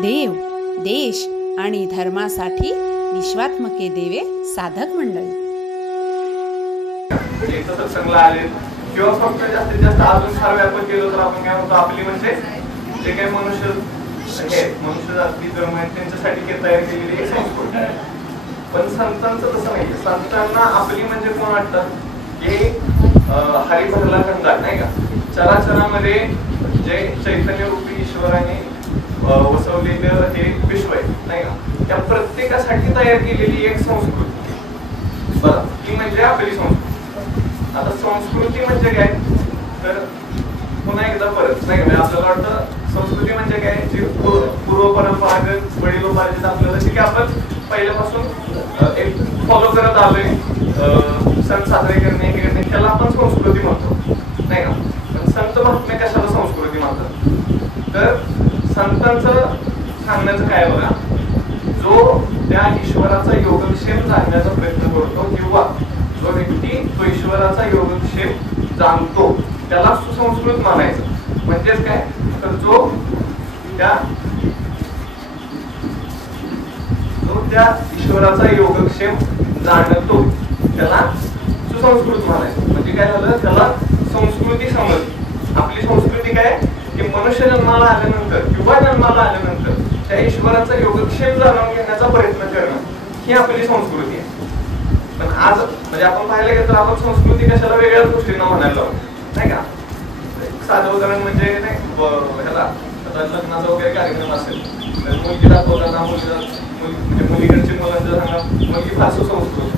देव, देश आणि धर्मासाठी विश्वात्मके देवे साधक मंडळी. सत्संगला आले किंवा फक्त जास्तीत जास्त अजून फार व्यापक केलं तर आपण काय म्हणतो, आपली म्हणजे जे काही मनुष्य जाती धर्म आहेत त्यांच्यासाठी तयार केलेली एक संस्कृती आहे. पण संतांचं तसं नाही. संतांना आपली म्हणजे कोण वाटतं की हरी भरला कंदार नाही का, चराचरामध्ये जे चैतन्य रूपी ईश्वराने वसवलेलं हे विश्व आहे नाही का, त्या प्रत्येकासाठी तयार केलेली एक संस्कृती बरं, ती म्हणजे आपली संस्कृती. आता संस्कृती म्हणजे काय तर पुन्हा एकदा परत नाही का, आपल्याला वाटतं संस्कृती म्हणजे काय, जी पूर्व परंपरागत वडिलोपार्जित आपल्याला जी काय आपण पहिल्यापासून एक फॉलो करत आलोय, सण साजरे करणे हे करणे, त्याला आपण संस्कृती म्हणतो नाही का. पण संत महात्मे कशाला संस्कृती म्हणतात तर संतांचं सांगण्याचं काय बघा, जो त्या ईश्वराचा योगक्षेम जाणण्याचा प्रयत्न करतो किंवा जो व्यक्ती तो ईश्वराचा योगक्षेम जाणतो त्याला सुसंस्कृत मानायचं. म्हणजेच काय तर जो त्या ईश्वराचा योगक्षेम जाणतो त्याला सुसंस्कृत म्हणायचं. म्हणजे काय झालं, त्याला संस्कृती समजली. आपली संस्कृती काय की मनुष्य जन्माला आल्यानंतर किंवा जन्माला आल्यानंतर त्या ईश्वराचा योगक्षेम जाणून घेण्याचा प्रयत्न करणं ही आपली संस्कृती आहे. पण आज म्हणजे आपण पाहायला गेलं तर आपण संस्कृती कशाला वेगळ्याच गोष्टींना म्हणायला लागलो नाही का. साधं उदाहरण म्हणजे नाही ह्याला आता लग्नाचा वगैरे कार्यक्रम असेल तर मुलगी दाखवताना मुलीकडची मुलांचं सांगा मुलगी फार सुसंस्कृत,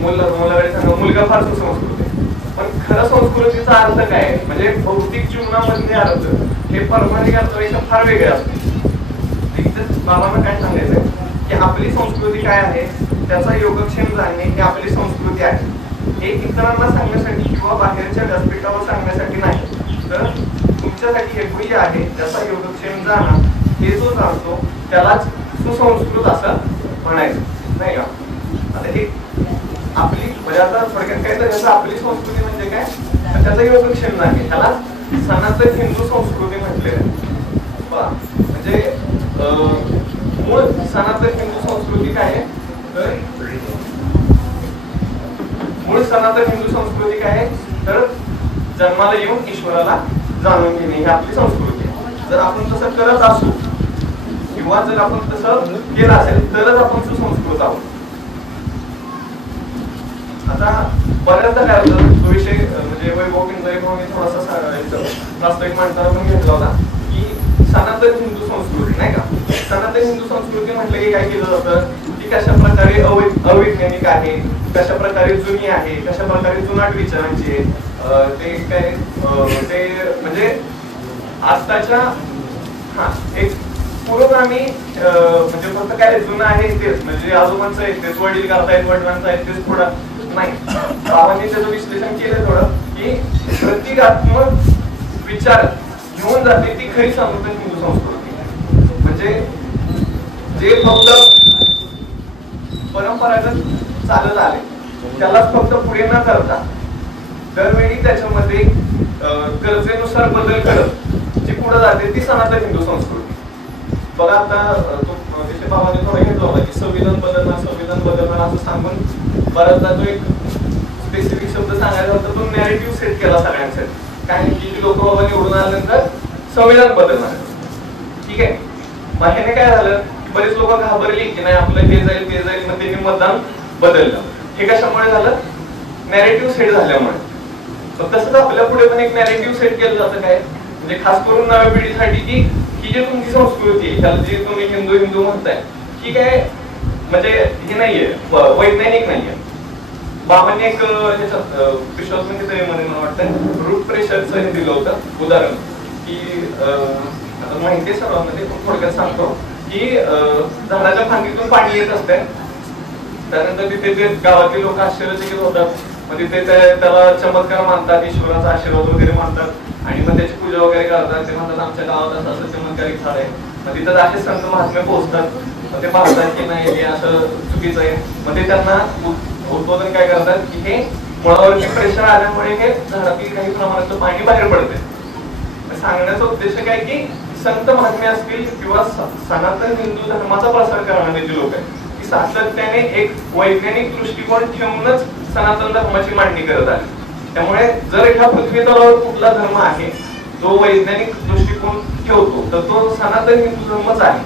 मुलाकडे सांगा मुलगा फार सुसंस्कृत आहे. पण खरं संस्कृतीचा अर्थ काय म्हणजे भौतिक जीवनामधले अर्थ हे परमानिक अर्थापेक्षा फार वेगळे असते. बाबांना काय सांगायचंय की आपली संस्कृती काय आहे, त्याचा योगक्षेम जाणणे ही आपली संस्कृती आहे. हे इतरांना सांगण्यासाठी किंवा बाहेरच्या व्यासपीठावर सांगण्यासाठी नाही, तर तुमच्यासाठी हे गुह्य आहे. त्याचा योगक्षेम जाणं हे जो जाणतो त्यालाच सुसंस्कृत असं म्हणायचं नाही का. आता हे आपली म्हणजे आता थोडक्यात काय तर त्याचं आपली संस्कृती म्हणजे काय तर त्याचा योगक्षेम जाणे, त्याला सनातन हिंदू संस्कृती म्हटलेलं आहे. म्हणजे मूळ सनातन हिंदू संस्कृती काय आहे तर मूळ सनातन हिंदू संस्कृती काय आहे तर जन्माला येऊन ईश्वराला जाणून घेणे ही आपली संस्कृती आहे. जर आपण तसं करत असू किंवा जर आपण तसं केलं असेल तरच आपण सुसंस्कृत आहोत. आता बऱ्याचदा काय होतं तो विषय म्हणजे वैभव किंजळे म्हणून थोडासा वास्तविक माणसाला पण घेतला होता की सनातन हिंदू संस्कृती नाही का. सनातन हिंदू संस्कृती म्हटलं की काय केलं जातं की कशा प्रकारे अवैज्ञानिक आहे, कशा प्रकारे जुनी आहे, कशा प्रकारे जुनाट विचारांची आहे, ते काय ते म्हणजे आत्ताच्या एक पुरोगामी म्हणजे फक्त काय जुनं आहे तेच म्हणजे आजोबांचं आहे तेच, वडील करतायत वडिलांचं आहे तेच, थोडं नाही. बाबांनी त्याचं विश्लेषण केलं थोडं की प्रतिकात्मक विचार घेऊन जाते ती खरी सनातन हिंदू संस्कृती. म्हणजे जे फक्त परंपरागत चालत आले त्यालाच फक्त पुढे न करता दरवेळी त्याच्यामध्ये गरजेनुसार बदल करत जी पुढे जाते ती सनातन हिंदू संस्कृती. बघा आता तिथे बाबांनी थोडं घेतलं होतं की संविधान बदलणार असं सांगून बऱ्याचदा तो एक स्पेसिफिक शब्द सांगायचा होता, तो नॅरेटिव्ह सेट केला सगळ्यांसाठी काय की लोक बाबा निवडून आल्यानंतर संविधान बदलणार. ठीक आहे, बाकीने काय झालं की बरेच लोक घाबरली की नाही आपलं हे जाईल ते जाईल, मग त्यांनी मतदान बदललं. हे कशामुळे झालं नॅरेटिव्ह सेट झाल्यामुळे. मग तसंच आपल्या पुढे पण एक नॅरेटिव्ह सेट केलं जातं काय म्हणजे खास करून नव्या पिढीसाठी की ही जी तुमची संस्कृती आहे त्याला जी तुम्ही हिंदू हिंदू म्हणताय ही काय म्हणजे हे नाहीये, वैज्ञानिक नाहीये. बाबांनी एक विश्वास तरी मला वाटतं रूट प्रेशरचं हे दिलं होतं उदाहरण की आता माहिती आहे सर्वांमध्ये थोडक्यात सांगतो की झाडाच्या फांदीतून पाणी येत असते, त्यानंतर तिथे ते गावातील लोक आश्चर्यचकित होतात, मग तिथे त्याला चमत्कार मानतात, ईश्वराचा आशीर्वाद वगैरे मानतात आणि मग त्याची पूजा वगैरे करतात. ते म्हणतात आमच्या गावात असं असं चमत्कारिक झाड आहे. मग तिथं असे संत महात्मे पोहोचतात, मग ते पाहतात की नाही हे असं चुकीचं आहे. मग ते त्यांना उद्बोधन काय करतात की हे मुळावरती प्रेशर आल्यामुळे हे झाडातील काही प्रमाणात पाणी बाहेर पडते. सांगण्याचा उद्देश काय की संत महात्मे असतील किंवा सनातन हिंदू धर्माचा प्रसार करणारे जे लोक आहेत, की सातत्याने एक वैज्ञानिक दृष्टिकोन ठेवूनच सनातन धर्माची मांडणी करत आले. त्यामुळे जर ह्या पृथ्वी तलावर कुठला धर्म आहे जो वैज्ञानिक दृष्टिकोन ठेवतो तर तो सनातन हिंदू धर्मच आहे.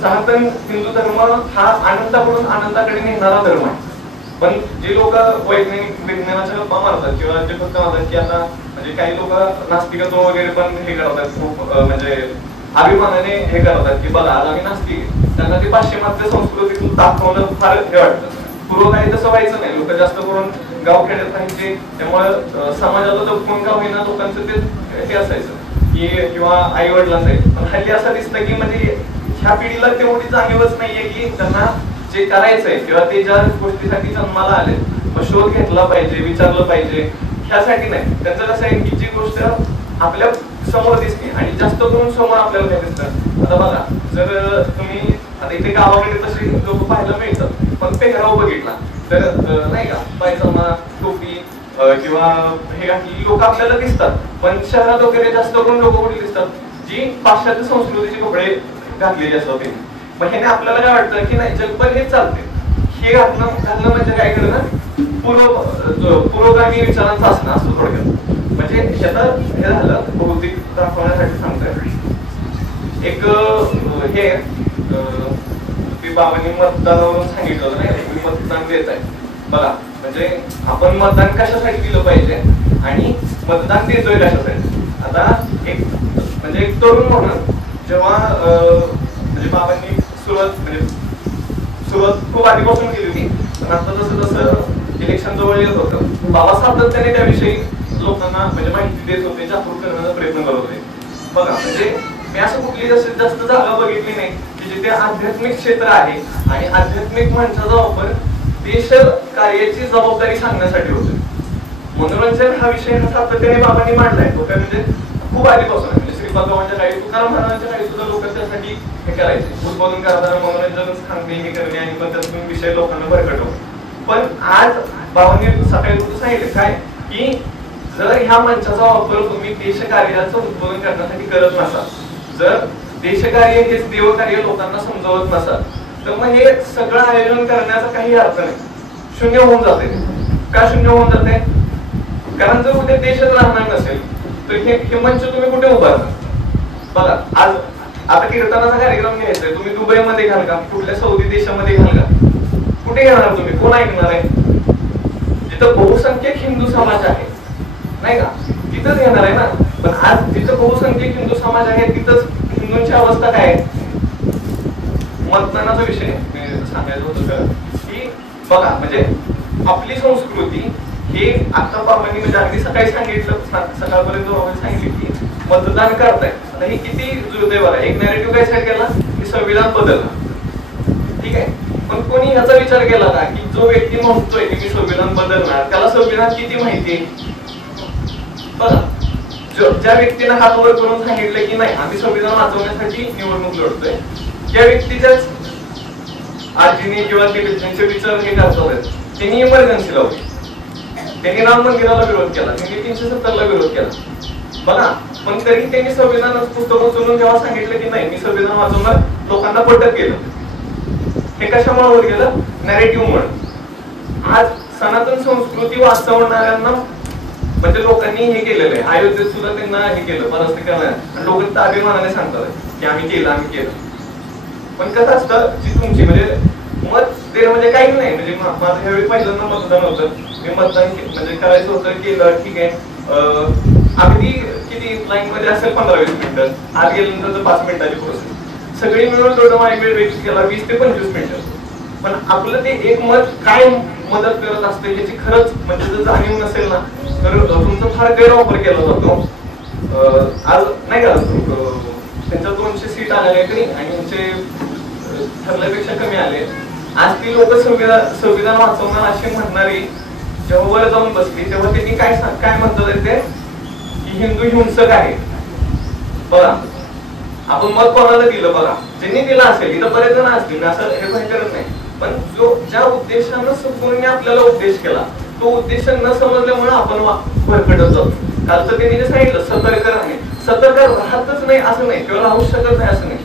सनातन हिंदू धर्म हा आनंदाकडून आनंदाकडे नेणारा धर्म आहे. पण जे लोक वैज्ञानिक विज्ञानाच्या गप्पा मारतात किंवा जे फक्त म्हणतात की आता म्हणजे काही लोक नास्तिकत्व वगैरे पण हे करतात, खूप म्हणजे अभिमानाने हे करतात की बघा आज आम्ही नास्तिक, त्यांना ते पाश्चिमात्य संस्कृतीतून दाखवणं फार हे वाटतं. पूर्व काही तसं व्हायचं नाही, लोक जास्त करून गावखेड्यात राहायचे, त्यामुळे समाजाला दबकून का होईना लोकांचं ते हे असायचं की किंवा आई वडिलांचं. पण हल्ली असं दिसतं की म्हणजे ह्या पिढीला तेवढी जाणीवच नाहीये की त्यांना जे करायचंय किंवा ते ज्या गोष्टीसाठी जन्माला आले मग शोध घेतला पाहिजे, विचारलं पाहिजे, ह्यासाठी नाही. त्यांचं कसं आहे की जी गोष्ट आपल्या समोर दिसते आणि जास्त करून समोर आपल्याला काय दिसतं. आता बघा, जर तुम्ही आता इथे गावाकडे तसे लोक पाहायला मिळतात, पण पेहराव बघितला तर नाही का पायजमा टोपी किंवा हे लोक आपल्याला दिसतात. पण शहरात वगैरे जास्त करून लोक कुठे दिसतात जी पाश्चात्य संस्कृतीचे कपडे घातलेले असतात. मग ह्याने आपल्याला काय वाटतं की नाही जगभर हेच चालते, हे घालणं म्हणजे काय करणं पुरोगामी विचारांचं असणं असं थोडक्यात. म्हणजे ह्याला हे झालं भौतिक दाखवण्यासाठी सांगतोय. एक हे की बाबांनी मतदानावरून सांगितलं होतं नाही, तुम्ही मतदान देत आहे बघा, म्हणजे आपण मतदान कशासाठी दिलं पाहिजे आणि मतदान देतोय कशासाठी. आता एक म्हणजे एक तरुण म्हणून जेव्हा म्हणजे बाबांनी सुरुवात खूप आधीपासून केली होती, पण आता जसं जसं इलेक्शन जवळ येत होतं बाबा सातत्याने त्याविषयी लोकांना म्हणजे माहिती देत होते, जागरूक करण्याचा प्रयत्न करत होते. बघा म्हणजे मी असं कुठली जास्तीत जास्त जागा बघितली नाही की जिथे आध्यात्मिक क्षेत्र आहे आणि आध्यात्मिक माणसाचा वापर देश कार्याची जबाबदारी सांगण्यासाठी होतो. मनोरंजन हा विषय हा सातत्याने बाबांनी मांडलाय. तो काय म्हणजे खूप आधीपासून आहे. म्हणजे श्रीपाद बाबांच्या काळी, तुकाराम महाराजांच्या काळी सुद्धा लोक त्यासाठी हे करायचे, उत्पादन करताना मनोरंजन सांगणे हे करणे आणि पण त्यातून विषय लोकांना भरकटवणे. पण आज बाबांनी सकाळी सांगितलं काय की जर ह्या मंचाचा वापर तुम्ही देशकार्याचं उत्पादन करण्यासाठी करत नसाल, जर देशकार्य हेच देवकार्य लोकांना समजावत नसाल तर मग हे सगळं आयोजन करण्याचा काही अर्थ नाही, शून्य होऊन जाते. का शून्य होऊन जाते? कारण जर उद्या देशच राहणार नसेल तर हे मंच तुम्ही कुठे उभारता. बघा आज आता कीर्तनाचा कार्यक्रम घ्यायचा, तुम्ही दुबईमध्ये घाल का, कुठल्या सौदी देशामध्ये घाल का, कुठे घेणार तुम्ही, कोण ऐकणार आहे? जिथं बहुसंख्यक हिंदू समाज आहे नाही का तिथंच घेणार आहे ना. पण आज जिथं बहुसंख्यक हिंदू समाज आहे तिथंच हिंदूंची अवस्था काय आहे. मतदानाचा विषय सांगायचं होतं की बघा म्हणजे आपली संस्कृती हे आता बाबांनी म्हणजे अगदी सकाळी सांगितलं, सकाळपर्यंत बाबांनी सांगितलं की मतदान करताय. आता हे किती जुळतंय बघा. एक नॅरेटिव्ह काय सेट केला की संविधान बदलणार, ठीक आहे. पण कोणी याचा विचार केला ना की जो व्यक्ती म्हणतोय की मी संविधान बदलणार त्याला संविधान किती माहिती आहे. बघा ज्या व्यक्तीनं हात वर करून सांगितलं की नाही आम्ही संविधान वाचवण्यासाठी निवडणूक लढतोय, त्या व्यक्तीच्याच आजीने किंवा त्यांचे विचार हे करतात त्यांनी इमर्जन्सी लावली, त्यांनी राम मंदिराला विरोध केला, त्यांनी 370 ला विरोध केला. बघा पण तरी त्यांनी संविधान पुस्तक उचलून जेव्हा सांगितलं की नाही मी संविधान वाचवणार, लोकांना पटत गेलं. हे कशामुळे होत गेलं? नॅरेटिव्ह मुळे. आज सनातन संस्कृती वाचवणाऱ्यांना म्हणजे लोकांनी हे केलेलं आहे. अयोध्येत सुद्धा त्यांना हे केलं, परास्त केलं. लोक अभिमानाने सांगतात की आम्ही केलं. पण कसं असतं जी तुमची म्हणजे मत ते म्हणजे काही नाही. म्हणजे माझं ह्यावेळी पहिल्यांदा मतदान होतं, मी मतदान म्हणजे करायचं होतं केलं, ठीक आहे. अगदी किती लाईन मध्ये असेल 15-20 मिनिटं, आत गेल्यानंतर 5 मिनिटाची प्रोसेस, सगळी मिळून टोटल वेळ वेस्ट केला 20 ते 25 मिनिटं. पण आपलं ते एक मत काय मदत करत असते याची खरंच म्हणजे जर जाणीव नसेल ना तर तुमचा फार गैरवापर केला जातो. आज नाही का त्यांच्या 200 सीट आले तरी आणि त्यांचे ठरल्यापेक्षा कमी आले. आज ती लोक संविधान वाचवणार अशी म्हणणारी जेव्हा वर जाऊन बसली तेव्हा त्यांनी काय म्हणतात ते की हिंदू हिंसक आहे. बघा आपण मत कोणाला दिलं, बघा ज्यांनी दिलं असेल इथं बरेच जण असतील असं हे काही करत नाही, पण जो ज्या उद्देशानं संपूर्ण आपल्याला उद्देश केला तो उद्देश न समजल्यामुळे आपण भरकटत जातो. कालचं त्यांनी जे सांगितलं सतर्क राहणे, सतर्क राहतच नाही असं नाही, किंवा राहू शकत नाही असं नाही,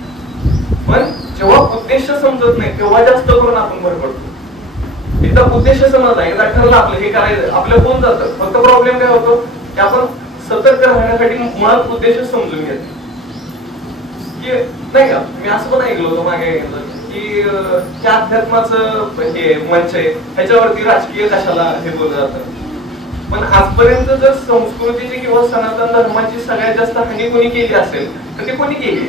पण जेव्हा उद्देश समजत नाही तेव्हा जास्त करून आपण भर पडतो. एकदा उद्देश समजला, एकदा ठरलं आपलं हे करायचं, आपलं होऊन जातं. फक्त प्रॉब्लेम काय होतो की आपण सतर्क राहण्यासाठी मुळात उद्देश समजून घेतो. की नाही का, मी असं पण ऐकलं होतं मागे की अध्यात्माचं हे मंच आहे, ह्याच्यावरती राजकीय कशाला हे बोललं जातं. पण आजपर्यंत जर संस्कृतीची किंवा सनातन धर्माची सगळ्यात जास्त हानी कोणी केली असेल तर ती कोणी केली?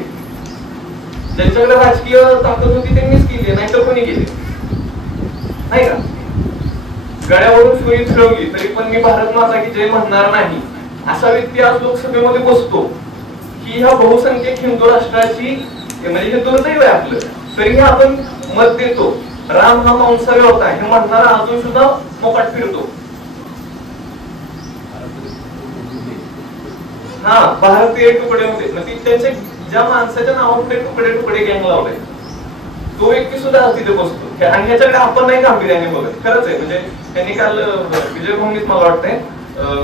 ज्यांच्याकडे राजकीय ताकद होती त्यांनीच केली, नाही तर कोणी केली नाही का? गळ्यावरून सुई फिरवली तरी पण मी भारत माता की जय म्हणणार नाही असा व्यक्ती आज लोकसभेमध्ये बसतो, की ह्या बहुसंख्यक हिंदू राष्ट्राची म्हणजे हे दुर्दैव आहे आपलं, तरीही आपण मत देतो. राम हा मांसाहारी होता हे म्हणणारा अजून सुद्धा मोकाट फिरतो. हा, भारतीय तुकडे होते म्हणजे त्यांच्या ज्या माणसाच्या नावापुढे तुकडे तुकडे गँग लावले, तो व्यक्ती सुद्धा आज तिथे बसतो. आणि ह्याच्याकडे आपण नाही गांभीर्याने बघत. खरंच आहे, म्हणजे त्यांनी काल विजय भवनीत मला वाटतंय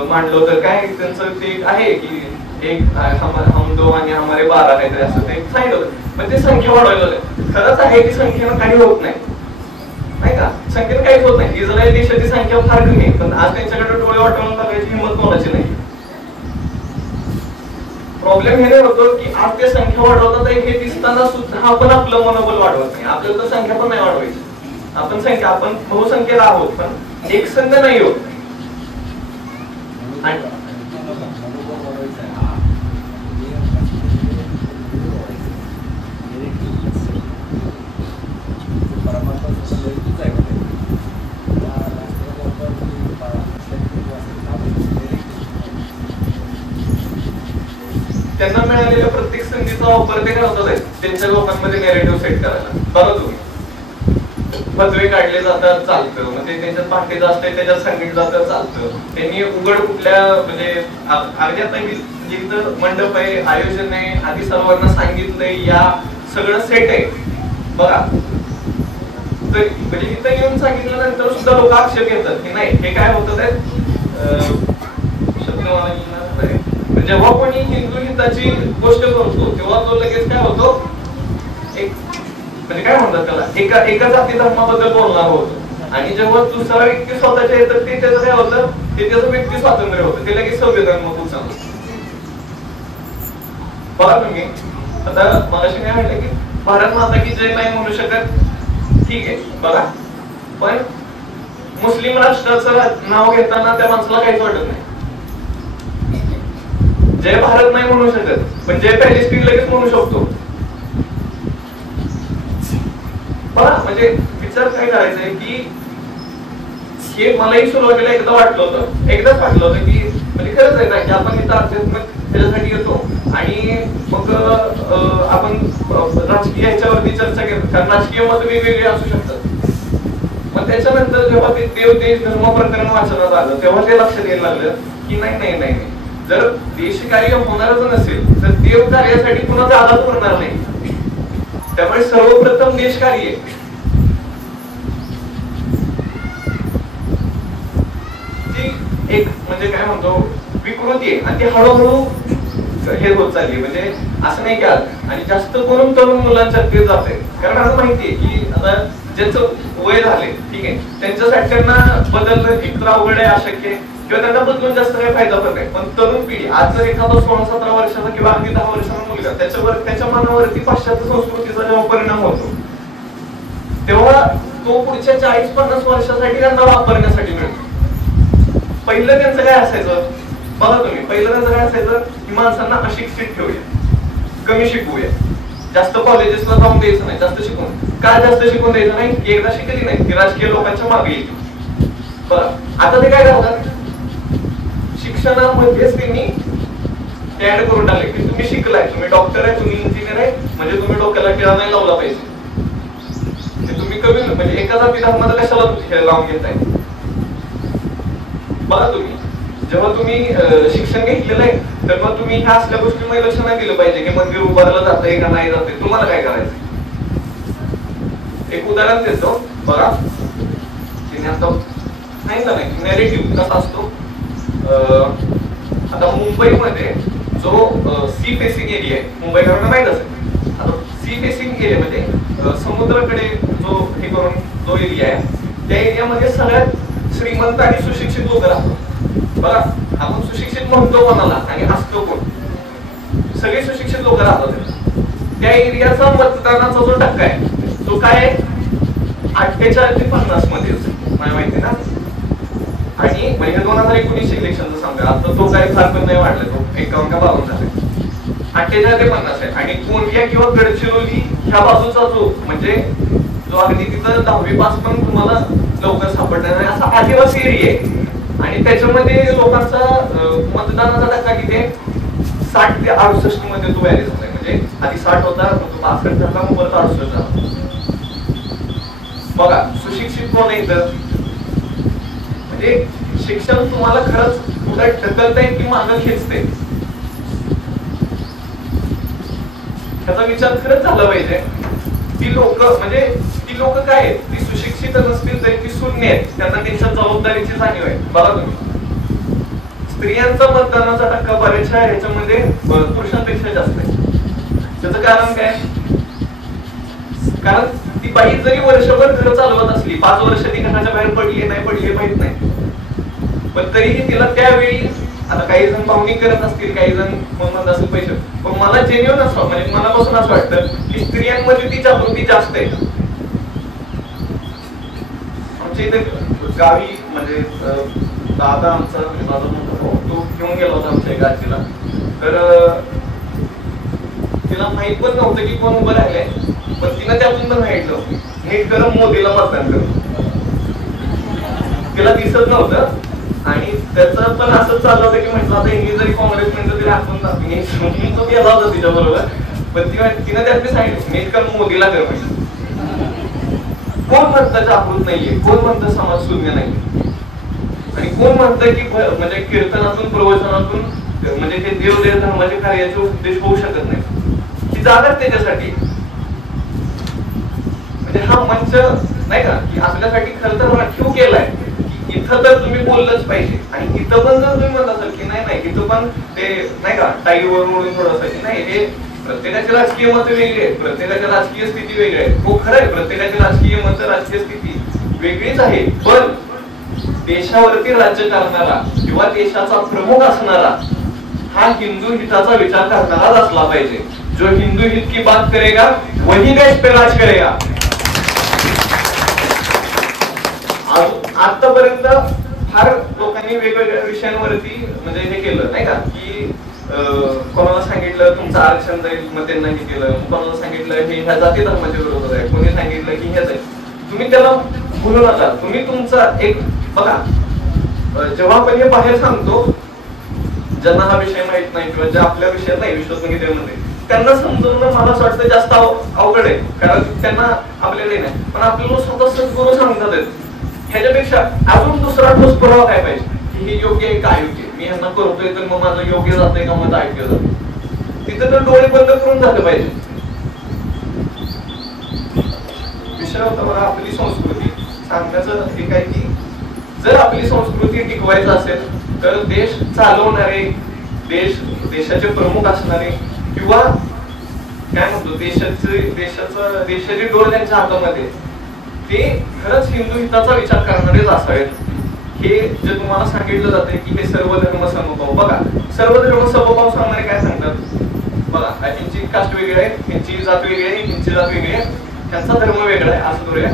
मांडलं होतं, काय त्यांचं ते आहे की एक हम दो आणि हमारे 12 काहीतरी असं ते सांगितलं होतं. म्हणजे संख्या वाढवायला लागली. खरंच आहे की संख्येनं काही होत नाही का, संख्येनं काहीच होत नाही. इस्रायल देशाची संख्या फार कमी आहे, पण आज त्यांच्याकडे डोळे वाटवून बघायची हिंमत कोणाची नाही. प्रॉब्लेम हे नाही होतो की आज ते संख्या वाढवतात हे दिसताना सुद्धा आपण आपलं मनोबल वाढवत नाही. आपल्याला तर संख्या पण नाही वाढवायची. आपण बहुसंख्येला आहोत पण एकसंख्य नाही होत. त्यांना मिळालेल्या प्रत्येक संधीचा वापर ते करतात त्यांच्या लोकांमध्ये नॅरेटिव्ह सेट करायला. बघा तुम्ही फतवे काढले जातात चालतं, म्हणजे त्यांच्यात पाठीचं असतंय त्याच्यात सांगितलं जातं चालतं. त्यांनी उघड कुठल्या म्हणजे अर्ध्यात जिथं मंडप आहे, आयोजन आहे, आधी सर्वांना सांगितलंय, या सगळं सेट आहे बघा. तर म्हणजे इथं येऊन सांगितल्यानंतर सुद्धा लोक आक्षेप घेतात की नाही हे काय होतं ते शब्द जेव्हा कोणी हिंदू हिताची गोष्ट करतो तेव्हा तो लगेच काय होतो, एक म्हणजे काय म्हणतात त्याला एका जाती धर्माबद्दल बोलणार होतो. आणि जेव्हा दुसरा व्यक्ती स्वतःच्या येतात ते त्याचं काय होतं, ते त्याचं व्यक्ती स्वातंत्र्य होतं, ते लगेच संविधानात्मक सांगतो. बघा तुम्ही आता मगाशी काय म्हटलं की भारत माता की जय नाही म्हणू शकत, ठीक आहे बघा, पण मुस्लिम राष्ट्राचं नाव घेताना त्या माणसाला काहीच वाटत नाही. जय भारत नाही म्हणू शकत, पण जय पॅलेस्टीन लगेच म्हणू शकतो. बघा म्हणजे विचार काय करायचा आहे की हे मलाही सुरुवातीला एकदा वाटलं होतं, एकदाच वाटलं होतं की म्हणजे खरंच आहे ना की आपण इथं अध्यात्मिक त्याच्यासाठी येतो आणि मग आपण राजकीय ह्याच्यावरती चर्चा करतो, कारण राजकीय मत वेगवेगळे असू शकतात. मग त्याच्यानंतर जेव्हा ते देव देश धर्म प्रकरण वाचनात आलं तेव्हा ते लक्षात यायला लागलं की नाही, जर देशकार्य होणारच नसेल तर देव कार्यासाठी कुणाचा आधार करणार नाही. त्यामुळे सर्वप्रथम देशकार्य ती एक म्हणजे काय म्हणतो विकृती आहे आणि ती हळूहळू हे होत चालली. म्हणजे असं नाही की आणि जास्त करून तरुण मुलांच्या ते जाते, कारण असं माहितीये की आता ज्यांचं वय झाले ठीक आहे त्यांच्यासाठी त्यांना बदल एकतर अवघड आहे, अशक्य किंवा त्यांना बदलून जास्त काही फायदा पण नाही. पण तरुण पिढी आज जर एखादा 16-17 वर्षाचा किंवा अगदी 10 वर्षाचा मुलगा त्याच्या मनावरती पाश्चात्य संस्कृतीचा जेव्हा परिणाम होतो तेव्हा तो पुढच्या 40-50 वर्षासाठी त्यांना वापरण्यासाठी मिळतो. पहिलं त्यांचं काय असायचं बघा तुम्ही, पहिलं त्यांचं काय असायचं की माणसांना अशिक्षित ठेवूया, कमी शिकवूया, जास्त कॉलेजेसला जाऊन द्यायचं नाही, जास्त शिकवून काय जास्त शिकून द्यायचं नाही, एकदा शिकली नाही की राजकीय लोकांच्या मागे येते. बरं आता ते काय करतात शिक्षणामध्येच त्यांनी ऍड करून टाकले की तुम्ही शिकलाय, तुम्ही डॉक्टर आहे, तुम्ही इंजिनियर आहे, म्हणजे तुम्ही डोक्याला टिळा नाही लावला पाहिजे. तुम्ही कमी म्हणजे एका जाती धर्माला कशाला हे लावून घेताय. बघा तुम्ही जेव्हा तुम्ही शिक्षण घेतलेलं आहे तर मग तुम्ही ह्या असल्या गोष्टीमध्ये लक्ष नाही दिलं पाहिजे की मंदिर उभारलं जातंय का नाही जातंय, तुम्हाला काय करायचं. एक उदाहरण देतो बघा, तिने आता सांगितलं नाही नॅरेटिव्ह कसा असतो. आता मुंबईमध्ये जो जो सी फेसिंग एरिया आहे, मुंबईकरांना माहित असेल. आता सी फेसिंग एरिया म्हणजे समुद्राकडे जो हे करून जो एरिया आहे, त्या एरियामध्ये सगळ्यात श्रीमंत आणि सुशिक्षित लोक राहतात. बघा, आपण सुशिक्षित म्हणतो कोणाला आणि असतो कोण? सगळे सुशिक्षित लोक राहतात. त्या एरियाचा मतदानाचा जो टक्का आहे तो काय आहे? 48 ते 50 मध्ये मला माहिती ना. आणि म्हणजे 2019 इलेक्शनचं सांगा, आता तो काही फार पण नाही वाढला, तो 51 का 52 झाले. 48 ते 50 आहे. आणि गोंदिया किंवा गडचिरोली ह्या बाजूचा जो म्हणजे जो अगदी तिथं 10वी पास पण तुम्हाला लवकर सापडणार नाही असा आदिवासी एरिया आहे. आणि त्याच्यामध्ये लोकांचा मतदानाचा टक्का किती आहे? 60 ते 68 मध्ये तो व्हॅरी झालाय. म्हणजे आधी 60 होता, मग तो 62 झाला, मग परत 68 झाला. बघा, सुशिक्षित कोण आहे तर म्हणजे शिक्षण तुम्हाला खरंच पुढे ढकलतंय की मागं खेचते, त्याचा विचार खरंच झाला पाहिजे. ती लोक म्हणजे ती लोक काय आहेत? ती सुशिक्षित नसतील तरी ती शून्य आहेत. त्यांना त्यांच्या जबाबदारीची जाणीव आहे. बघा तुम्ही, स्त्रियांचा मतदानाचा टक्का बऱ्याचशा ह्याच्यामध्ये पुरुषांपेक्षा जास्त आहे. त्याचं कारण काय? कारण ती बाई जरी वर्षभर घर चालवत असली, 5 वर्ष ती घराच्या बाहेर पडली नाही पडली माहित नाही, पण तरीही तिला त्यावेळी, आता काही जण पाहुणी करत असतील, काही जण म्हणत असेल पैसे, पण मला जेन्युइन असं म्हणजे मनापासून असं वाटतं की स्त्रियांमध्ये ती जागृती जास्त आहे. आमच्या इथे गावी म्हणजे दादा आमचा तो घेऊन गेला होता आमच्या एका आजीला, तर तिला माहित पण नव्हतं की कोण उभं राहिलंय, पण तिनं त्यातून पण सांगितलं नीट कर मोदीला मतदान कर. तिला दिसत नव्हतं आणि त्याचं पण असंच चाललं होतं की म्हटलं आता हिंदी जरी काँग्रेस म्हणजे तरी आपण तो गेला होता तिच्या बरोबर, पण तिनं त्यात मी सांगितलं नीट कर मोदीला कर. म्हणजे कोण म्हणतं जागृत नाहीये, कोण म्हणतं समाज शून्य नाहीये, आणि कोण म्हणतं की म्हणजे कीर्तनातून प्रवचनातून म्हणजे ते देव धर्माचे कार्याचे उपदेश होऊ शकत नाही. ती जागाच त्याच्यासाठी म्हणजे हा मंच नाही का की आपल्यासाठी खरं तर राखीव केलाय. इथं तर तुम्ही बोललंच पाहिजे, आणि इथं पण जर तुम्ही म्हणत असाल की नाही इथं पण ते नाही का टाईवर म्हणून थोडंसं की नाही, हे प्रत्येकाची राजकीय मतं वेगळी आहेत, प्रत्येकाची राजकीय स्थिती वेगळी आहे. हो खरं आहे, प्रत्येकाची राजकीय मतं राजकीय स्थिती वेगळीच आहे, पण देशावरती राज्य करणारा किंवा देशाचा प्रमुख असणारा हा हिंदू हिताचा विचार करणाराच असला पाहिजे. जो हिंदू हित की बात करेगा वही देश पे राज करेगा. आतापर्यंत फार लोकांनी वेगवेगळ्या विषयांवरती म्हणजे हे केलं नाही का की कोणाला सांगितलं तुमचं आरक्षण जाईल मग त्यांना हे केलं, कोणाला सांगितलं हे ह्या जाती धर्माच्या विरोधात आहे, कोणी सांगितलं की हेच आहे. तुम्ही त्याला भूलू नका. तुम्ही तुमचा एक बघा, जेव्हा आपण हे बाहेर सांगतो ज्यांना हा विषय माहित नाही किंवा ज्या आपल्या विषयात नाही विश्वसनीयतेमध्ये, त्यांना समजवणं मला असं वाटतं जास्त अवघड आहे, कारण त्यांना आपल्याला नाही. पण आपल्याला स्वतः सद्गुरू सांगतात ह्याच्यापेक्षा अजून दुसरा ठोस पुरावा काय पाहिजे की हे योग्य आहे का अयोग्य, मी ह्यांना करतोय तर मग माझं योग्य जातंय का मग ऐकलं जातं. तिथं तर डोळे बंद करून झालं पाहिजे. विषय होता बघा आपली संस्कृती सांगण्याचं हे काय की जर आपली संस्कृती टिकवायचं असेल तर देश चालवणारे, देशाचे प्रमुख असणारे किंवा काय म्हणतो देशाचे डोळे त्यांच्या हातामध्ये, ते खरंच हिंदू हिताचा विचार करणारेच असावेत. हे जे तुम्हाला सांगितलं जाते की हे सर्व धर्म समभाव, बघा सर्व धर्म समभाव सांगणारे काय सांगतात बघा, ह्यांची कास्ट वेगळी आहे, ह्यांची जात वेगळी आहे, ह्यांची जात वेगळी आहे, त्यांचा धर्म वेगळा आहे असं करूया,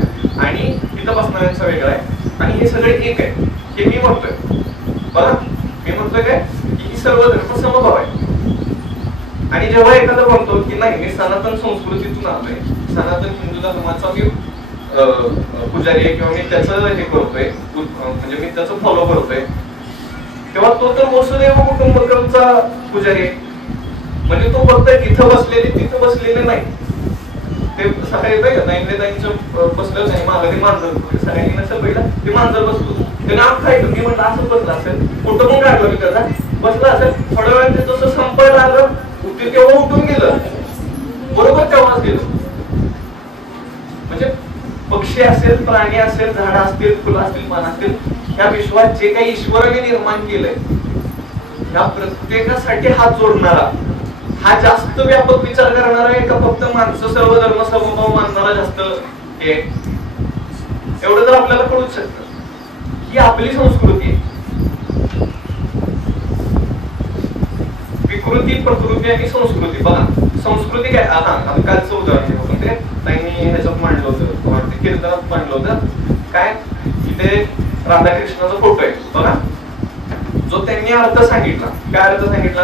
आणि इथं बसणाऱ्यांचा वेगळा आहे, आणि हे सगळे एक आहे हे मी म्हणतोय. बघा मी म्हणतोय काय की ही सर्व धर्म समभाव आहे. आणि जेव्हा एखादा म्हणतो की नाही मी सनातन संस्कृतीतून आलोय, सनातन हिंदू धर्माचा मी पुजारी आहे किंवा मी त्याचं हे करतोय म्हणजे मी त्याचं फॉलो करतोय, तेव्हा तो तर वसुदैव कुटुंबकमचा पुजारी आहे. म्हणजे तो फक्त इथं बसलेले तिथं बसलेले नाही, ते सकाळी ताईंचं बसलं नाही मागं ते मांजर सगळ्यांनी नसेल पहिला ते मांजर बसलो ते नाव खायचं, मी म्हणलं असं बसलं असेल, फोटो पण काढला मी त्याचा, बसला असेल, थोड्या वेळाने जसं संपायला आलं तेव्हा उठून गेलं, बरोबर तेव्हाच गेलं. म्हणजे पक्षी असेल, प्राणी असेल, झाड असतील, फुलं असतील, पान असतील, ह्या विश्वात जे काही ईश्वराने निर्माण केलंय ह्या प्रत्येकासाठी हात जोडणारा, हा जास्त व्यापक विचार करणारा आहे का फक्त माणसं सर्व धर्म समभाव मानणारा जास्त हे? एवढं तर आपल्याला कळूच शकतं. ही आपली संस्कृती आहे. विकृती, प्रकृती आणि संस्कृती. बघा संस्कृती काय, आता कालचं उदाहरण घेऊ आपण, ते त्यांनी ह्याच्यात मांडलं होतं, कीर्तनात मांडलं होतं काय, इथे राधाकृष्णाचा फोटो आहे बघा, जो त्यांनी अर्थ सांगितला. काय अर्थ सांगितला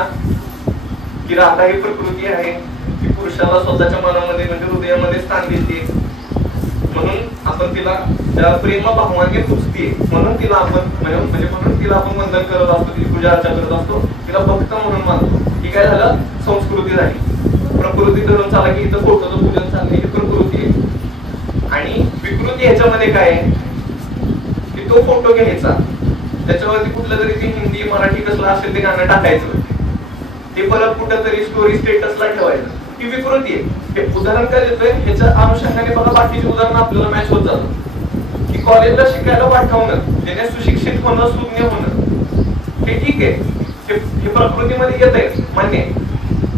की राधा ही प्रकृती आहे, ती पुरुषाला स्वतःच्या मनामध्ये म्हणजे हृदयामध्ये स्थान देते, म्हणून आपण तिला त्या प्रेमभावाने पुजते, म्हणून तिला आपण म्हणजे म्हणून तिला आपण वंदन करत असतो, तिची पूजा अर्चा करत असतो, तिला भक्त म्हणून मानतो. ही काय झालं, संस्कृती झाली. प्रकृती धरून चाला की इथं फोटोचं पूजन चाललंय, ही प्रकृती आहे. आणि विकृती ह्याच्यामध्ये काय आहे की तो फोटो घ्यायचा, त्याच्यावरती कुठलं तरी ते हिंदी मराठी कसलं असेल ते गाणं टाकायचं, ते परत कुठं तरी स्टोरी स्टेटसला ठेवायचं. ही विकृती आहे. हे उदाहरण काय देतोय, ह्याच्या अनुषंगाने बघा बाकीची उदाहरणं आपल्याला मॅच होत जातात. की कॉलेजला शिकायला पाठवणं, ज्याने सुशिक्षित होणं, सुज्ञ होणं, हे ठीक आहे, हे प्रकृतीमध्ये येत आहे, मान्य आहे.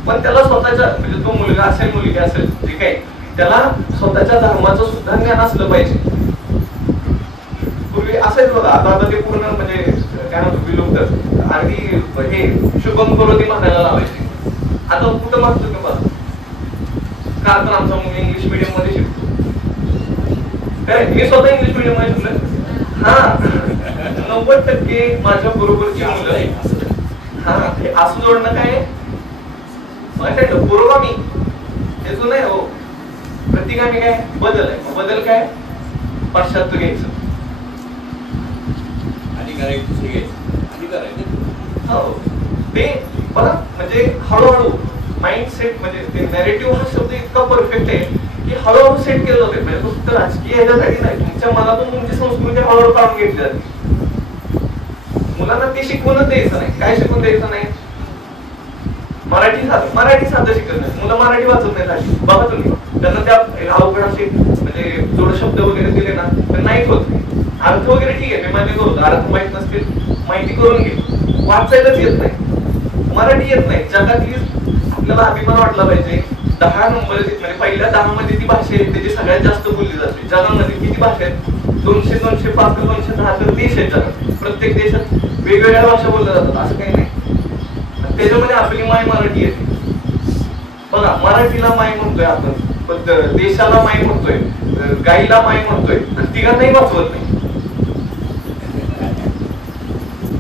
पण त्याला स्वतःच्या म्हणजे तो मुलगा असेल मुलगी असेल ठीक आहे, त्याला स्वतःच्या धर्माचं सुद्धा ज्ञान असलं पाहिजे. पूर्वी असेच बघा, आता ते पूर्ण म्हणजे काय म्हणतो विलुप्त, अगदी हे शुभम करोती म्हणायला लावायचे. आता कुठं मागतो की बघा, का तर आमचा मुलगा इंग्लिश मिडियम मध्ये शिकतो. काय मी स्वतः इंग्लिश मिडियम मध्ये शिकलोय. हा 90% माझ्या बरोबरची मुलं हा हे असं जोडणं काय पुरोगामी हे जो नाही हो, प्रतिगामी काय बदल आहे. बदल काय, पाश्चात्य घ्यायचं आणि करायचं, दुसरी घ्यायचं आणि करायचं. हो ते बघा, म्हणजे हळूहळू माइंडसेट, म्हणजे ते नॅरेटिव्ह हा शब्द इतका परफेक्ट आहे की हळूहळू सेट केलं जाते. म्हणजे फक्त राजकीय ह्याच्यासाठी नाही, तुमच्या मनातून तुमची संस्कृती हळूहळू काढून घेतली जाते. मुलांना ते शिकवूनच द्यायचं नाही. काय शिकवून द्यायचं नाही, मराठी साधं शिकत नाही. मुलं मराठी वाचत नाही झाली बघा तुम्ही, त्यांना त्या अवघड असे म्हणजे जोड शब्द वगैरे दिले ना तर नाहीच होत. अर्थ वगैरे ठीक आहे, मी मान्य करतो, अर्थ माहित नसतील, माहिती करून घे, वाचायलाच येत नाही, मराठी येत नाही. जगातली आपल्याला अभिमान वाटला पाहिजे 10 नंबर म्हणजे पहिल्या 10 मध्ये ती भाषा आहे त्याची सगळ्यात जास्त बोलली जाते. जगामध्ये किती भाषा आहेत, 200, 205, 210 तर देश आहेत जगात. प्रत्येक देशात वेगवेगळ्या भाषा बोलल्या जातात, असं काही नाही. त्याच्यामध्ये आपली माय मराठी येते बघा. मराठीला माय म्हणतोय आपण, पण देशाला माय म्हणतोय, गाईला माय म्हणतोय, आणि तिघांनाही वाचवत नाही.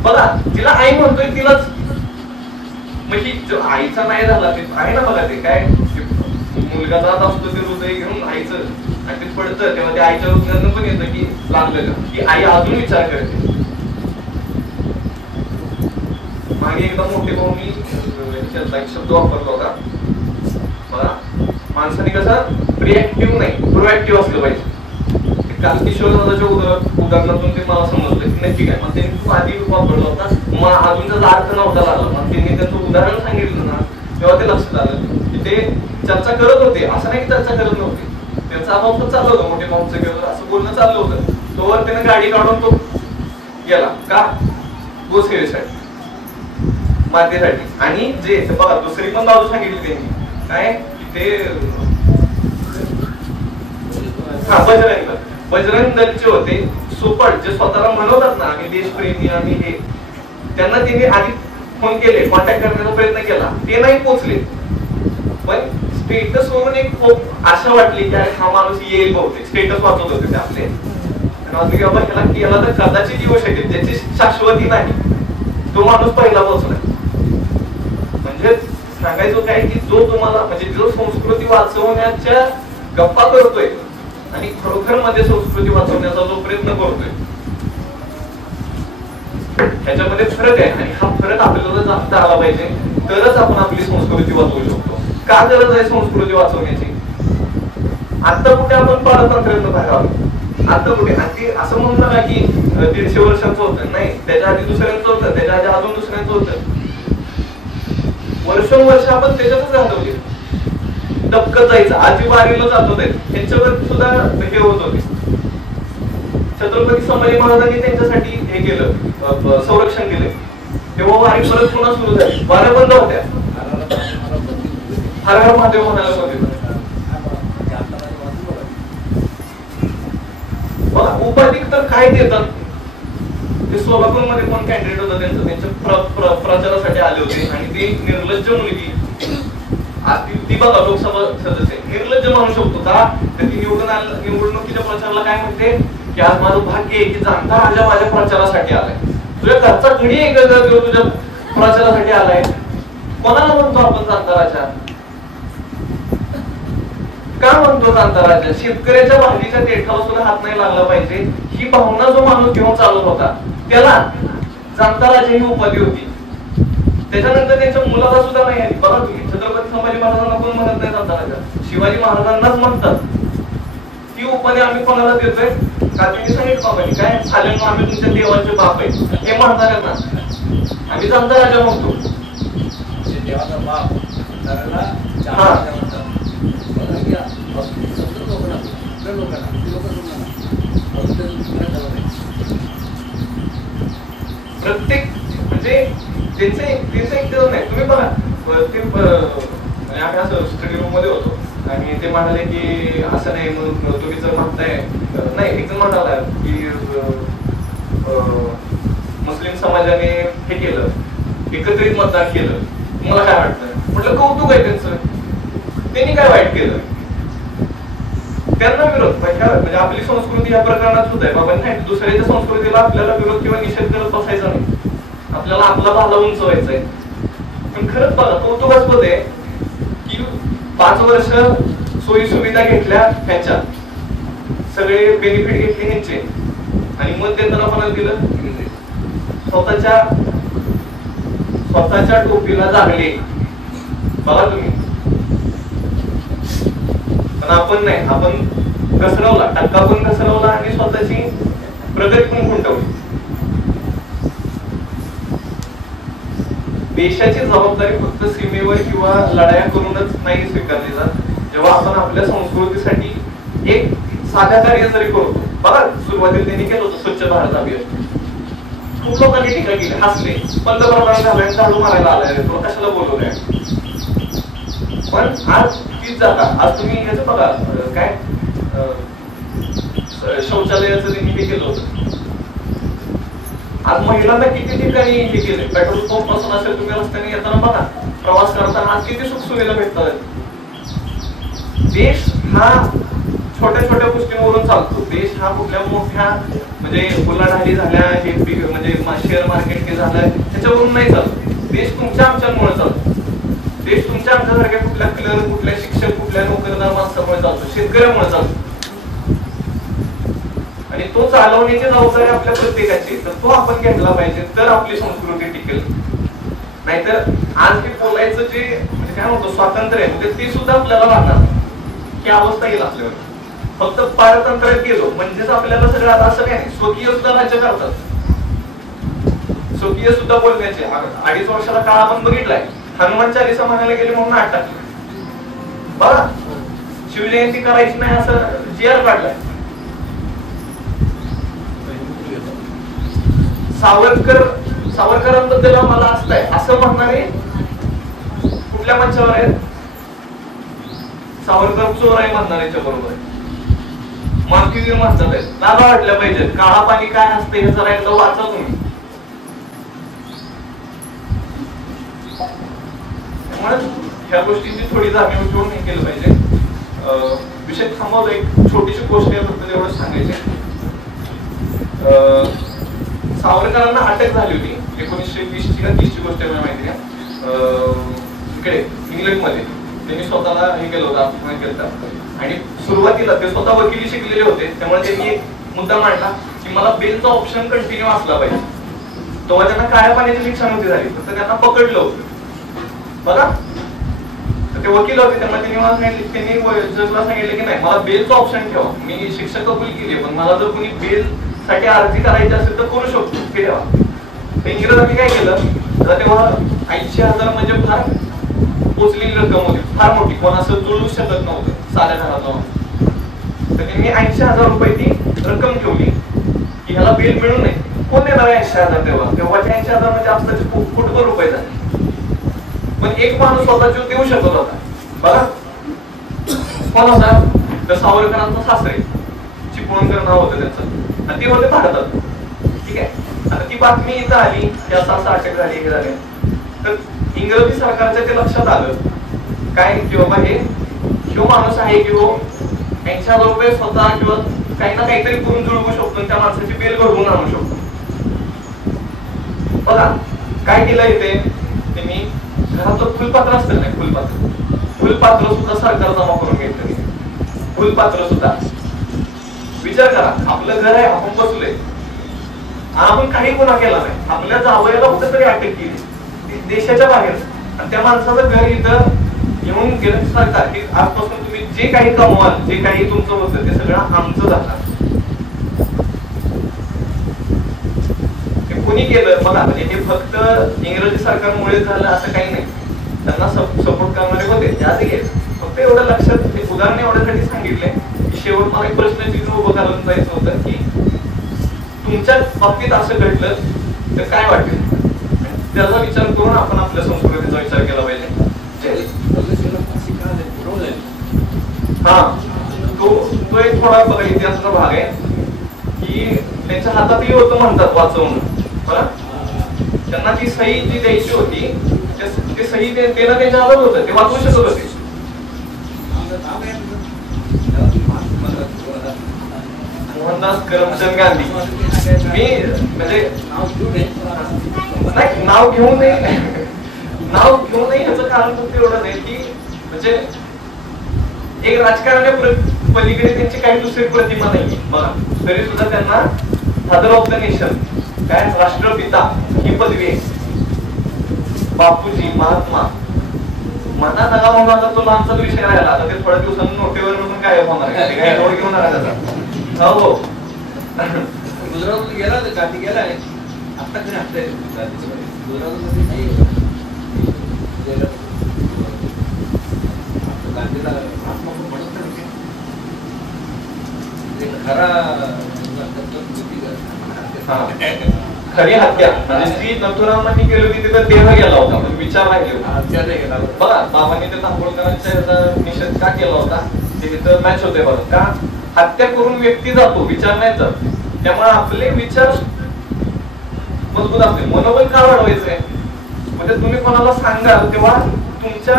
बघा तिला आई म्हणतोय, तिलाच म्हणजे आईचा नाही झाला ते आहे ना बघा, ते काय मुलगा जात असतो ते हृदय घेऊन आईचं आणि ते पडतं तेव्हा ते आईच्या हृदयानं पण येतं की लागलं का, की आई अजून विचार करते. मागे एकदा मोठे भाऊ मी एक शब्द वापरला होता बघा, माणसाने कसं रिएक्टिव्ह नाही प्रोएक्टिव्ह असलं पाहिजे. काल किशोरदादाच्या उदाहरणातून ते मला समजलं की नक्की काय, मग त्यांनी खूप आधी वापरला होता, मग अजून त्याचा अर्थ नव्हता लागला. मग त्यांनी त्याचं उदाहरण सांगितलं ना तेव्हा ते लक्षात आलं की ते चर्चा करत होते, असं नाही की चर्चा करत नव्हते, त्यांचं आपापसात चाललं होतं, मोठे भाऊचं गेलं असं बोलणं चाललं होतं. तोवर त्याने गाडी काढून तो गेला का गोसेवेसाठी मातेसाठी. आणि जे बघा दुसरी पण बाजू सांगितली त्यांनी काय की ते बजरंग दलचे होते सुपट, जे स्वतःला म्हणवतात ना आम्ही देशप्रेमी आम्ही हे, त्यांना त्यांनी आधी फोन केले, कॉन्टॅक्ट करण्याचा प्रयत्न केला, ते नाही पोहोचले. पण स्टेटस वरून एक खूप आशा वाटली की हा माणूस येईल बहुतेक. स्टेटस वाचत होते ते आपले, आणि बाबा ह्याला केला तर कदाचित येऊ शकेल, ज्याची शाश्वती नाही, तो माणूस पहिला पोहोचला. म्हणजे सांगायचं काय की जो तुम्हाला म्हणजे जो संस्कृती वाचवण्याच्या गप्पा करतोय आणि खरोखर मध्ये संस्कृती वाचवण्याचा जो प्रयत्न करतोय ह्याच्यामध्ये फरक आहे. आणि हा फरक आपल्याला जाणता आला पाहिजे, तरच आपण आपली संस्कृती वाचवू शकतो. का गरज आहे संस्कृती वाचवण्याची? आता कुठे आपण पारतंत्र्यानं बाहेर आलो, आता कुठे. आणि असं म्हणू नका की 150 वर्षांचं होतं, नाही, त्याच्या आधी दुसऱ्यांचं होतं, त्याच्या आधी अजून दुसऱ्यांचं होतं. वर्षोवर्ष आपण त्याच्यातच घालवले, दबकत जायचं. आजी वारीला जात होते, त्यांच्यावर सुद्धा हे होत होते. छत्रपती संभाजी महाराजांनी त्यांच्यासाठी हे केलं, संरक्षण दिले. तेव्हा वारी परत पुन्हा सुरू झाली, वाऱ्या बंद होत्या. हर हर महादेव म्हणायला मध्ये बघा उपाधी तर काय देतात. ते सोलापूर मध्ये कोण कॅन्डिडेट होतं त्यांचं, त्यांच्या प्रचारासाठी आले होते आणि ती निर्लज्ज मुलगी ती बघा लोकसभा सदस्य निर्लज्ज म्हणू शकतो का, तर ती निवडणुकीच्या प्रचाराला काय म्हणते की आज माझं भाग्य आहे की जाणता राजा माझ्या प्रचारासाठी आलाय. तुझ्या घरचा घडी आहे का तुझ्या प्रचारासाठी आलाय. कोणाला म्हणतो आपण जाणता राजा, का म्हणतो जाणता राजा. शेतकऱ्याच्या भाजीच्या देठाला सुद्धा हात नाही लागला पाहिजे ही भावना जो माणूस घेऊन चालत होता त्याला जाणता राजा ही उपाधी होती. त्याच्यानंतर त्यांच्या मुलाला सुद्धा नाही आली. बघा तुम्ही छत्रपती संभाजी महाराजांना कोण म्हणत नाही जाणता राजा, शिवाजी महाराजांनाच म्हणतात. ती उपाधी आम्ही कोणाला देतोय का, त्यांनी सांगितलं बाबांनी काय झालं आम्ही तुमच्या देवाचे बाप आहे हे म्हणणार ना, आम्ही जाणता राजा म्हणतो. देवाचा बाप प्रत्येक म्हणजे त्यांचं एक दिवस नाही. तुम्ही बघा ते आम्ही असं स्टडी रूम मध्ये होतो आणि ते म्हणाले की असं नाही मग तुम्ही जर म्हणताय नाही, एक जण म्हणाला की मुस्लिम समाजाने हे केलं एकत्रित मतदान केलं, मला काय वाटतं. म्हटलं कौतुक आहे त्यांचं, त्यांनी काय वाईट केलं. त्यांना विरोध म्हणजे आपली संस्कृती या प्रकरणात सुद्धा आहे बाबा नाही, दुसऱ्याच्या संस्कृतीला आपल्याला विरोध किंवा निषेध करत बसायचा नाही, आपल्याला आपला भाला उंचवायचा आहे. पण खरंच बघा कौतुकास्पद आहे की 5 वर्ष सोयी सुविधा घेतल्या ह्याच्या, सगळे बेनिफिट घेतले ह्याचे आणि मत देताना कोणाला दिलं, स्वतःच्या टोपीला जागले. बघा तुम्ही. पण आपण नाही, आपण घसरवला, टक्का पण घसरवला आणि स्वतःची प्रगती पण खुंटवली. देशाची जबाबदारी फक्त सीमेवर किंवा लढाया करूनच नाही स्वीकारली जात. जेव्हा आपण आपल्या संस्कृतीसाठी एक साध्या कार्य जरी करतो, बघा सुरुवातीला त्यांनी केलं होतं स्वच्छ भारत अभियान, खूप लोकांनी टीका केली, हसले, पंतप्रधान झालाय झाडू मारायला आलाय तुला कशाला बोलवलंय. पण आज तीच जागा, आज तुम्ही ह्याचं बघा काय शौचालयाचं त्यांनी हे केलं होतं. आज महिलांना किती ठिकाणी हे केले, पेट्रोल पंप पासून असेल तुम्ही रस्त्याने येताना बघा, प्रवास करताना आज किती सुख सुविधा भेटतात. देश हा छोट्या छोट्या गोष्टींवरून चालतो. देश हा कुठल्या मोठ्या म्हणजे उलाढाली झाल्या हे म्हणजे शेअर मार्केट हे झालंय त्याच्यावरून नाही चालतो. देश तुमच्या आमच्यामुळे चालतो. देश तुमच्या आमच्यासारख्या कुठल्या क्लर्क, कुठल्या शिक्षक, कुठल्या नोकरदार माणसामुळे चालतो, शेतकऱ्यामुळे चालतो. आणि तो चालवण्याची जबाबदारी आपल्या प्रत्येकाची, तर तो आपण घेतला पाहिजे, तर आपली संस्कृती टिकेल. नाहीतर आज हे बोलायचं जे म्हणजे काय म्हणतो स्वातंत्र्य आहे ते सुद्धा आपल्याला राहणार ही अवस्था येईल आपल्यावर. फक्त पारतंत्र्यात गेलो म्हणजेच आपल्याला सगळं आता असं काय नाही. स्वकीय सुद्धा राज्य करतात, स्वकीय सुद्धा बोलण्याचे 2.5 वर्षाला काळ आपण बघितलाय. हनुमान चालीसा म्हणायला गेले म्हणून आठ टाकले बघा, शिवजयंती करायची नाही असं जी.आर. काढलाय. सावरकरांबद्दल मला असतंय असं म्हणणारे कुठल्या मंचावर आहेत. सावरकर चोर आहे म्हणणाऱ्याच्या बरोबर आहे. मानवीय म्हणतात आहेत, नादा वाटल्या पाहिजेत. काळा पाणी काय असते हे जरा एकदा वाचा तुम्ही. त्यामुळे ह्या गोष्टींची थोडी जाणीव ठेवून हे केलं पाहिजे. विषय थांबवतो, एक छोटीशी गोष्ट आहे फक्त एवढं सांगायचे. सावरकरांना अटक झाली होती 1920 ची का 30 ची गोष्ट आहे मला माहिती आहे. इकडे इंग्लंडमध्ये त्यांनी स्वतःला हे केलं होतं, आत्महत्या केलं होतं. आणि सुरुवातीला ते स्वतः वकिली शिकलेले होते, त्यामुळे त्यांनी एक मुद्दा मांडला की मला बेलचा ऑप्शन कंटिन्यू असला पाहिजे. तेव्हा त्यांना काळ्या पाण्याची शिक्षा नव्हती झाली, फक्त त्यांना पकडलं होतं बघा. ते वकील होते, त्यामुळे त्यांनी जजला सांगितलं की नाही मला बेलचा ऑप्शन ठेवा, मी शिक्षा कबूल केली पण मला जर कोणी बेल साठी अर्जी करायची असेल तर करू शकतो हे ठेवा. इंग्रजांनी काय केलं तेव्हा 80,000 म्हणजे फार पोचलेली रक्कम होती, फार मोठी, कोण असं जुळू शकत नव्हतं साध्या घरात. तर त्यांनी 80,000 रुपये ती रक्कम ठेवली की ह्याला बेल मिळू नये. कोण देणार 80,000 तेव्हाच्या 80,000 म्हणजे आत्ताचे फुटभर रुपये झाले. पण एक माणूस स्वतः जीव देऊ शकत होता. बघा कोण होता? तर सावरकरांचा सासरे, चिपळूणकर नाव होतं त्यांचं, आणि ते होते भारतात. ठीक आहे. आता ती बातमी इथं आली की असं अटक झाली, हे झाले. तर इंग्रजी सरकारच्या ते लक्षात आलं काय की बाबा हे माणूस आहे की 80,000 रुपये स्वतः किंवा काही ना काहीतरी करून जुळवू शकतो आणि त्या माणसाची बेल घडवून आणू शकतो. बघा काय केलं इथे त्यांनी, घराचं फुलपात्र असतं नाही, फुलपात्र सुद्धा सरकार जमा करून घेतलं. फुलपात्र सुद्धा विचार करा, आपलं घर आहे, आपण बसलोय, आपण काही गुन्हा केला नाही, आपल्या जावयाला कुठे तरी अटक केली देशाच्या बाहेर, आणि त्या माणसाचं घर इथं येऊन गेलं सरकार की आजपासून तुम्ही जे काही कमवाल, जे काही तुमचं होतं ते सगळं आमचं जाणार. कोणी केलं बघा, म्हणजे हे फक्त इंग्रजी सरकारमुळे झालं असं काही नाही, त्यांना सपोर्ट करणारे होते ते आधी गेले. फक्त एवढं लक्षात उदाहरण एवढ्यासाठी सांगितलंय की शेवट मला एक प्रश्न चिन्ह उभं घालून जायचं होतं की तुमच्या बाबतीत असं घडलं तर काय वाटेल, त्याचा विचार करून आपण आपल्या संस्कृतीचा विचार केला पाहिजे. हा तो एक थोडा बघा इतिहासाचा भाग आहे की त्यांच्या हातातही होतं म्हणतात वाचवणं. बरं, त्यांना ती सही जी द्यायची होती ते सही देणं त्यांच्या हातात होतं, ते वाचवू शकत होते. मोहनदास करमचंद गांधी. मी म्हणजे नाही नाव घेऊ नये ह्याचं कारण फक्त एवढं नाही की म्हणजे एक राजकारण्या पलीकडे त्यांची काही दुसरी प्रतिमा नाही. बघा तरी सुद्धा त्यांना फादर ऑफ द नेशन, काय राष्ट्रपिता ही पदवी आहे. बापूजी, महात्मा म्हणा नका म्हणून आता तो लहानचा विषय राहिला, आता ते थोड्या दिवसांनी नोटेवर म्हणून गायब होणार आहे, काय रोड घेऊन त्याचा. हो गुजरात गेला तर गांधी गेला आहे आता तरी हप्ता गुजरातमध्ये नाही गांधीला आत्मा म्हणत नाही खरी हत्या म्हणजे जी नथुरामांनी केली होती तिथं देह गेला होता, पण विचार नाही गेला. बघा बाबांनी ते तांबोळकरांचा निषेध का केला होता ते तिथं मॅच होते. बघा का हत्या करून व्यक्ती जातो, विचार नाही जात. त्यामुळे आपले विचार मजबूत असते. मनोबल का वाढवायचंय म्हणजे तुम्ही कोणाला सांगाल तेव्हा तुमच्या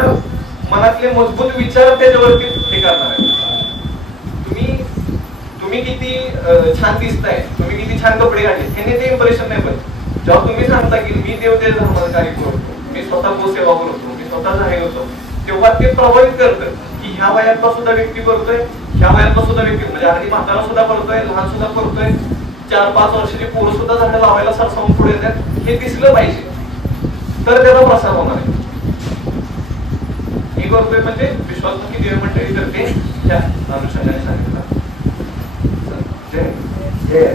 मनातले मजबूत विचार त्याच्यावरती हे करणार आहे. तुम्ही किती छान दिसताय, तुम्ही किती छान कपडे घातले, ह्याने ते इम्प्रेशन नाही पडत. जेव्हा तुम्ही सांगता की मी देवते धर्माचं कार्य करतो, मी स्वतः गोसेवा करतो, मी स्वतः जाहीर होतो, तेव्हा ते प्रभावित करतं की ह्या वयातला सुद्धा व्यक्ती करतोय, ह्या वयातला सुद्धा व्यक्ती म्हणजे आधी म्हातारा सुद्धा करतोय, लहान सुद्धा करतोय, 4-5 वर्षाची पोरं सुद्धा झाडं लावायला सरसावून पुढे येतात. हे दिसलं पाहिजे तर त्याचा प्रसार होणार आहे. हे करतोय म्हणजे विश्वासमुखी देव मंडळी करते त्या अनुषंगाने सांगितलं. जय